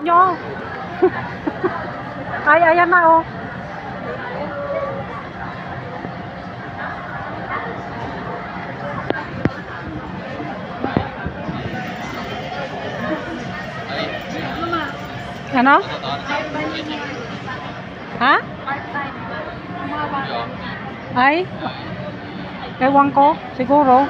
Nyo. Ay, ayan na oh. Ano? Ha? Ay? Ewan ko, siguro.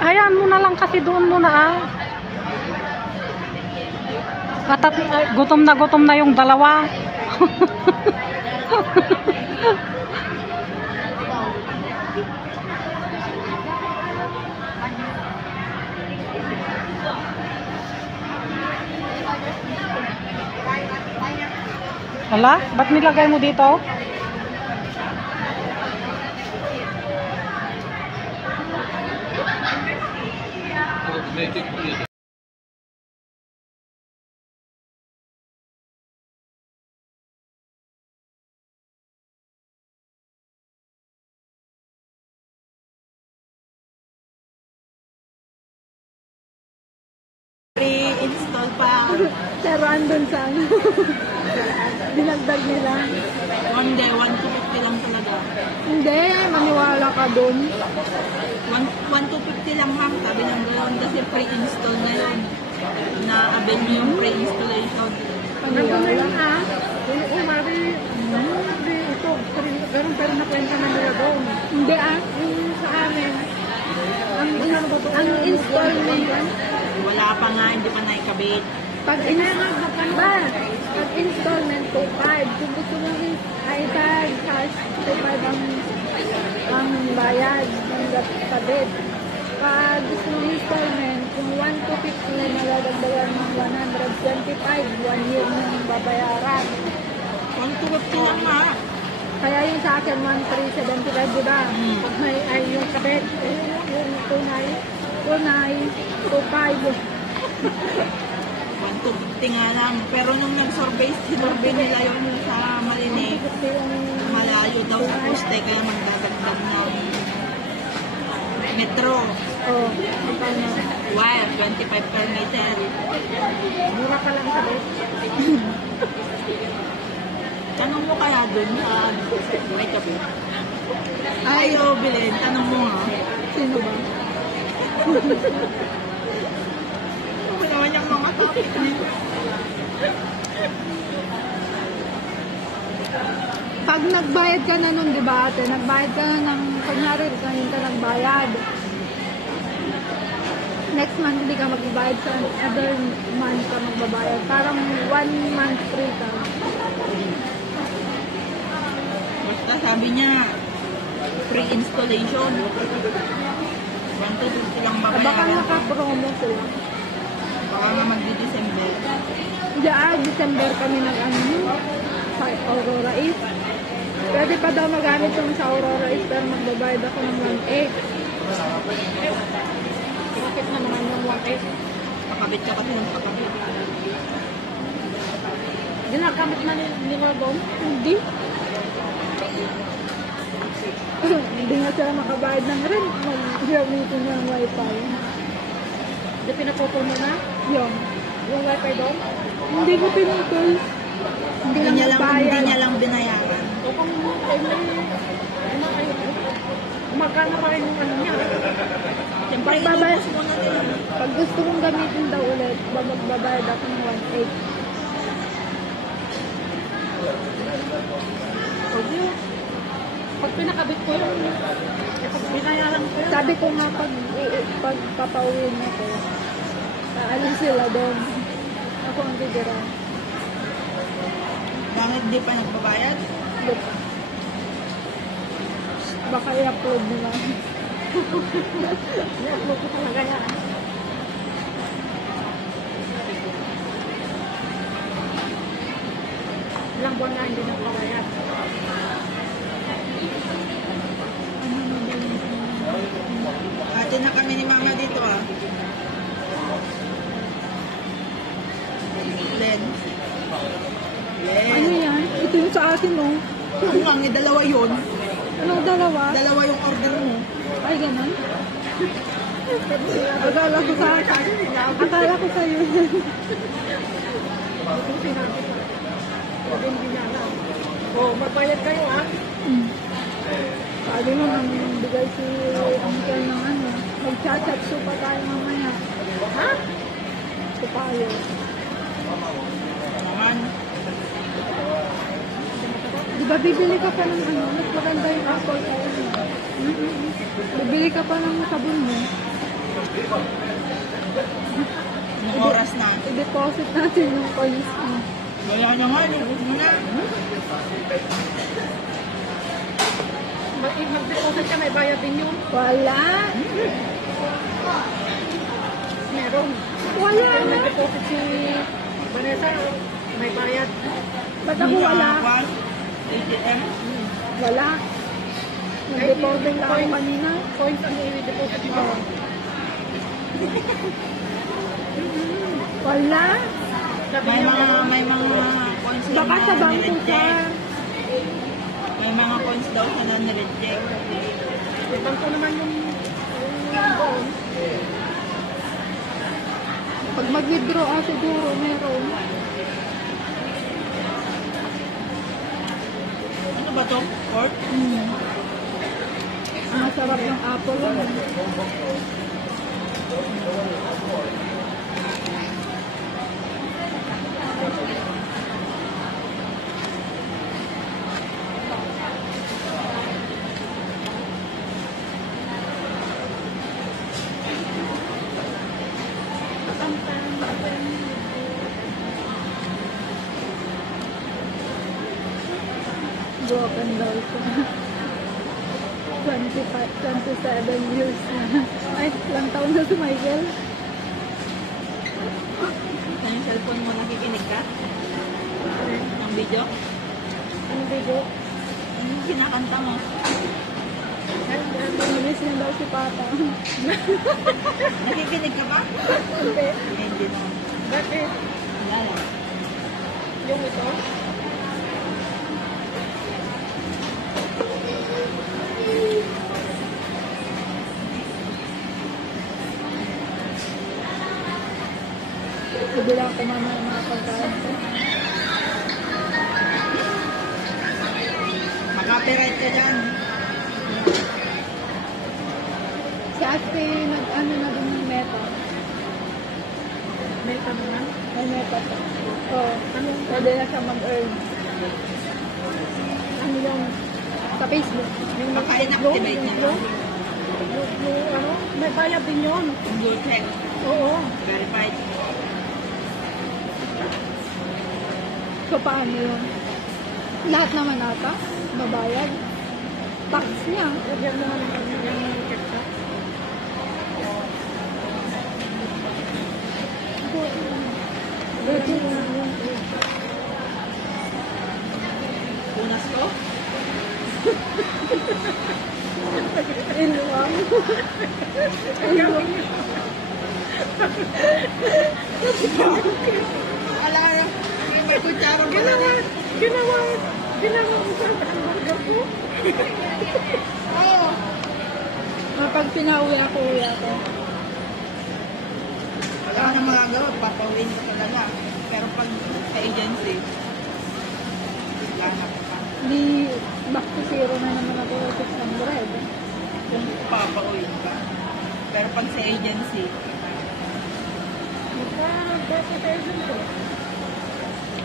Hayaan mo na lang kasi doon muna ah. Gutom na yung dalawa. Wala? Ba't nilagay mo dito? Pre-install pa. Pero andun sa ano. Dinagdag nila. One day, 1,250 lang talaga. Hindi, maniwala ka dun. 1,250 lang ma'am, sabi ng gano'n kasi pre-install na yun. Na-avail nyo yung pre-installation. Maniwala yun ah. Umari, hindi, ito. Pero nakwenta na nila doon. Hindi ah, yung sa amin. Ang installment. Wala pa nga, hindi pa naikabit. Pag installment, 2.5. Kung gusto mo yung iPad, cash, 2.5 ang bayad ng kabit. Pag gusto mo installment, kung 1,250 na naladagdagan ng 125, 1 year mong babayaran. 1,250 lang nga. Kaya yung sa akin, 1,375, diba? Pag may, ay yung kabit, yung tunay, 2.5. 1,250 nga lang. Pero nung nag-survey nila yun sa Malinig, malayo daw sa poste, kaya magdadagdag ng metro. Oh, Wire, 25 per meter. mura ka lang kabit. Tanong mo kaya dun sa may kape? Ayaw bilhin, tanong mo nga. Sino ba? Ano naman yung mga topic niyo? Pag nagbayad ka na nun, di ba ate? Nagbayad ka na ng, kunyari, kanina ka nagbayad. Next month, hindi ka magbabayad sa other month ka magbabayad. Parang 1 month free ka. Basta sabi niya, pre-installation. 1,250 lang Baka babayaran. naka-promo sila. Baka nga magdi-December. Diyan, December kami nag-ano sa Aurora East. Pwede pa daw magamit yung sa Aurora East pero magbabayad ako ng 1.8. Bakit na naman yung 1.8? Pakabit ka kasi ng pakabit. Ginagamit na nila doon? Hindi. Hindi nga sila makabayad ng rent. Mag-gamitin ng wifi. Hindi pinaputol mo na? Yun. Yung wifi doon? Hindi ko pinutol. Hindi Hindi niya lang binayaran. O kung magkano pa rin yung ano niya. Siyempre, Pagbabayad. inubos muna nila. Pag gusto kong gamitin daw ulit, magbabayad ako ng 1.8. Okay. Pag pinakabit ko yun, pag binayaran ko yun. Sabi ko nga pag papauwiin ako, aalis sila doon. Ako ang titira. Bakit di pa nagbabayad? Look. Baka i-upload nila. I-upload ko talaga yan. Ilang buwan na hindi nagbabayad. Ate, kami ni Mama dito ah. Len. Ano Len. yan? Ito yung sa atin, no? Kung nga, dalawa yun. Anong dalawa? Dalawa yung order mo. Ay, ganun? Akala ko sa akin. Akala ko sa'yo. Oh, magbayad kayo ha. Sabi mo, nang bigay si Uncle ng ano, mag-chat-chat pa tayo mamaya. Ha? So tayo. Naman. Di ba bibili ka pa ng ano, mas maganda yung apple kayo mo. Bibili ka pa ng sabon mo. Anong oras na? I-deposit natin yung coins mo. Wala na nga, lubos mo na. Mag-deposit ka, may bayad din yun. Wala. Meron. Wala Kaya na. nag-deposit si Vanessa, may bayad. Ba't ako wala? ATM? Wala. Nag-deposit lang ako kanina. Coins ang i-deposit mo. Wala. Sabi May niya, mga coins lang Baka sa na bangko ka. nireject. May mga coins daw siya na nireject. ibang ko naman yung doon. Pag mag-withdraw siguro, meron. Ano ba to? Court? Masarap yung apple. Broken daw ito. 27 years na. Ay, ilang taon na si Michael. Sa yung cellphone mo nakikinig ka? Ang video? Ano video? Anong kinakanta mo? Namiss niya daw si Papa. Nakikinig ka ba? Hindi. Hindi na. Bakit? Wala lang. Yung ito? Bilang ko mama ng mga pagkain ko. Makapiright ka dyan. Si Ate, nag-ano na din ng meta. Meta naman. May meta pa. Oo. Pwede na siya mag-earn. Ano yung sa Facebook. Yung maka-inactivate niya na. Yung ano, may bayad din yun. Yung blue check. Oo. Verified. So, paano yun? Lahat naman ata, babayad. Tax niya. Lagyan mo nga ng ketchup. Punas ko? Iluwang. Iluwang. Ala, may kutsara mo na. Ginawa mo sa burger ko. Oo. Pag pinauwi ako, uwi ako. Wala ka na magagawa, papawin ka talaga. Pero pag sa agency, wala na ka. Di, back to zero na naman ako 600. Kung papawin ka. Pero pag sa agency, Magka-presentation ko.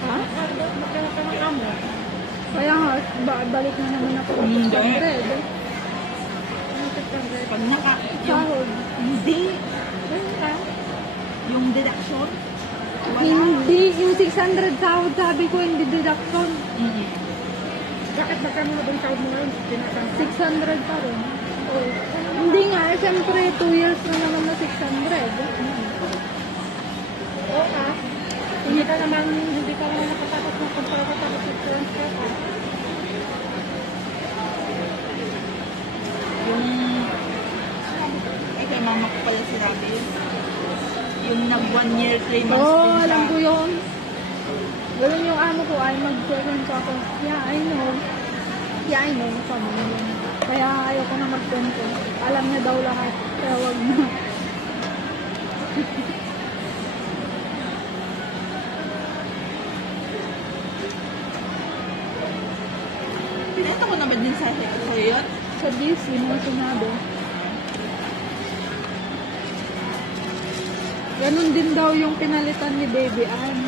Ha? Magka mo. Kaya nga, balik na naman ako ng Hindi. 600. pag naka, Sahod. hindi, yung deduction, wala. Hindi, yung 600 sahod, sabi ko, hindi deduction. Mm-mm. Bakit magkano na doon sahod mo ngayon? 600 pa rin. Hindi nga, siyempre, 2 years na naman na 600. Oo ka. Hindi ka naman nakatapos ng pagkakatapos ng transfer ka. Yung, ay, kaya mama ko pala sinabi yun. Yung nag 1 year, 3 months Oo, din alam siya. ko yun. Ganun yung amo ko ay mag-kwento ako. Yeah, I know. Yeah, I know. Sabi niya yun. Kaya ayoko na magkwento. Alam niya daw lahat. Kaya wag na. Pinenta ko naman din sa sa'yo yun. Sa DC mo sinabi. Ganun din daw yung pinalitan ni Baby Ann.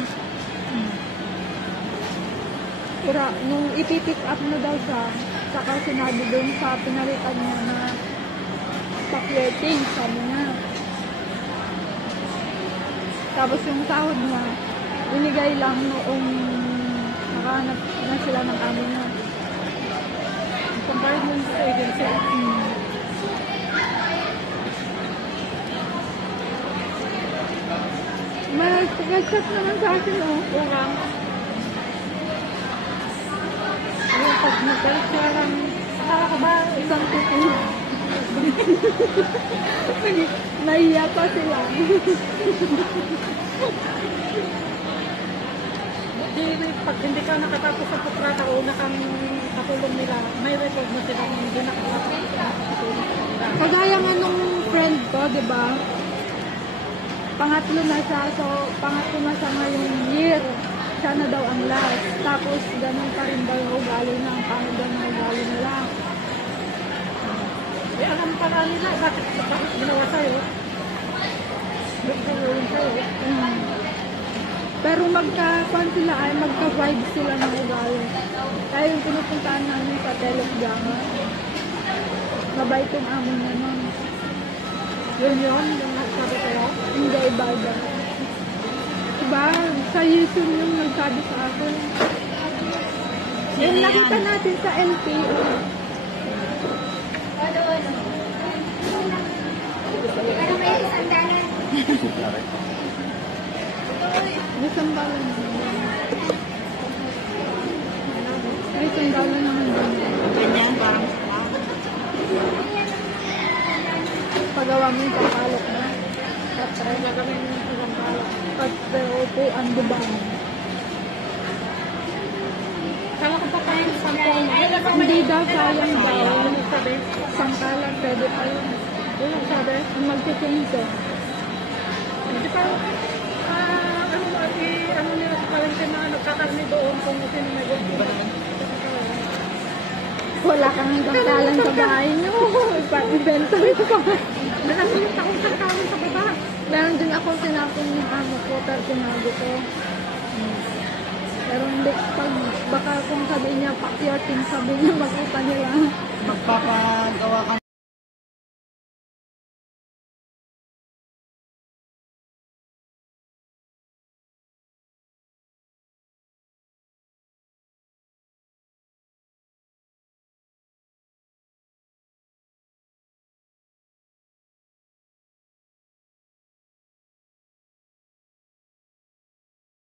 Pura, nung ipipick up na daw siya, saka sinabi doon sa pinalitan niya na packletting, sabi niya. Tapos yung sahod niya, binigay lang noong nakahanap na sila ng amo niya. Compared mo sa agency. Nag-chat naman sa akin, oh. Kurang. Yung pag nag-balik sila lang, akala ko ba Isang tuto. Naiya pa sila. pag hindi ka nakatapos sa kontrata o una kang katulong nila, may record mo sila hindi nakatapos sa katulong nila. Kagaya nga nung friend ko, di ba? Pangatlo na siya, so pangatlo na siya ngayong year. Siya na daw ang last. Tapos ganun pa rin daw yung ugali na, ang pangit daw ng ugali nila. Eh, alam pala nila, bakit ginawa sa'yo? Bakit gawin sa'yo? Pero magka-fan sila ay magka-vibe sila ng ugali. Kaya yung pinupuntaan namin sa telegrama, mabait yung amo niya nun. Yun, yung nagsabi sa'yo. Hindi ibaga. Diba? Sa YouTube yung nagsabi sa akin. Yung Yan. nakita natin sa LTO. Isang dollar naman. Isang dollar naman din. Ganyan, parang spa. Pagawa mo yung papalok na. Patre. Gagawin mo silang pala. Patre, upuan, diba? Kala ko pa kayo sa phone. Hindi daw sayang daw. Ano sabi? Sangkalan, pwede pa yun. Yun ang sabi. Ang magti-change eh. Hindi pa, ano nila sa palengke na nagkakarni doon kung sino may gusto. Wala kang sangkalan sa bahay nyo. Ipa-inventory pa. Nalasa yung taong sangkalan sa baba. Meron din ako sinapon yung amo ko, pero tinago ko. Pero hindi, pag baka kung sabi niya, pack your thing, sabi niya, makita nila. Magpapagawa ka